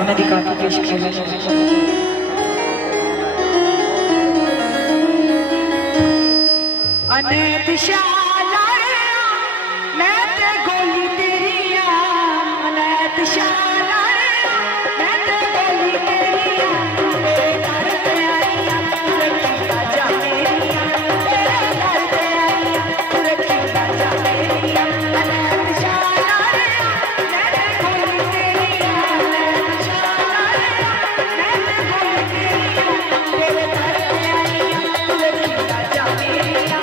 ਉਹਨਾਂ ਦੀ ਗਾਇਕੀ ਪੇਸ਼ ਕੀਤੀ ਜਾਵੇ। ਅਨੇਕ ਸ਼ਾਲਾ ਮੈਂ ਤੇ ਗੋਲੀ ਤੇਰੀਆਂ, ਅਨੇਕ ਸ਼ਾਲਾ ਮੈਂ ਤੇ ਗੋਲੀ ਤੇਰੀਆਂ, ਤੇਰੇ ਦਰ ਤੇ ਆਈਆਂ ਰੱਖੀ ਰਾਜਾ ਮੇਰੀਆਂ, ਤੇਰੇ ਦਰ ਤੇ ਆਈਆਂ ਰੱਖੀ ਰਾਜਾ ਮੇਰੀਆਂ। ਅਨੇਕ ਸ਼ਾਲਾ ਮੈਂ ਤੇ ਗੋਲੀ ਤੇਰੀਆਂ, ਅਨੇਕ ਸ਼ਾਲਾ ਮੈਂ ਤੇ ਗੋਲੀ ਤੇਰੀਆਂ, ਤੇਰੇ ਦਰ ਤੇ ਆਈਆਂ ਰੱਖੀ ਰਾਜਾ ਮੇਰੀਆਂ।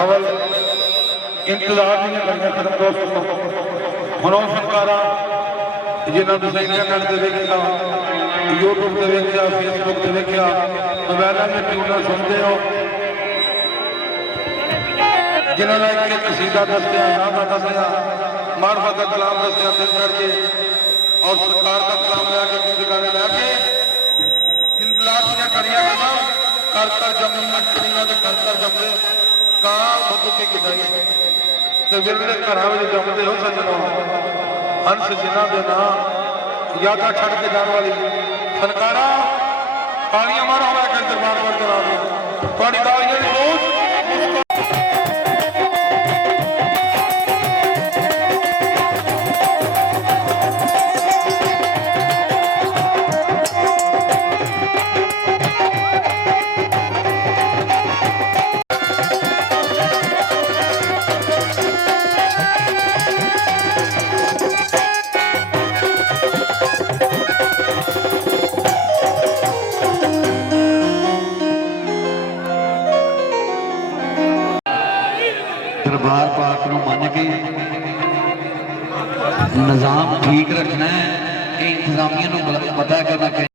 नवल इंतजार नहीं करना खत्म दोस्तों मनोज फनकारा जिन्होंने तुम इंटरनेट से देखा यूट्यूब से देखा फेसबुक से देखा मोबाइलों में ट्यूनर सुनते हो जिन्होंने एक कसीदा दसिया नामा दसिया मार्फत का कलाम दसिया दिल करके और सरकार का कलाम लैके गीत गाने लैके इंतजार दियाँ कड़ियाँ गल्लां कर कर जम्मियां कुड़ियां ते कर कर जमदे ਕਾਂ ਬੁੱਧ ਕੀ ਗਿਦਾਈ ਤੇ ਵਿਰਲੇ ਘਰਾਂ ਵਿੱਚ ਜੰਮਦੇ ਹੋ ਸੱਜਣੋ ਹੰਸ ਜਿਨ੍ਹਾਂ ਦੇ ਨਾਂ ਯਾਦਾਂ ਛੱਡ ਕੇ ਜਾਣ ਵਾਲੀ ਫਨਕਾਰਾ ਤਾਲੀਆਂ ਮਾਰੋ ਹਵਾ ਕੇ ਦਰਬਾਰ ਵੱਲ ਚਲਾ ਦਿਓ ਤੁਹਾਡੀ ਤਾਲੀਆਂ ਦੀ ਗੂੰਜ दरबार पाक नूं मन के निज़ाम ठीक रखना है, इंतजामिया नूं पता करना।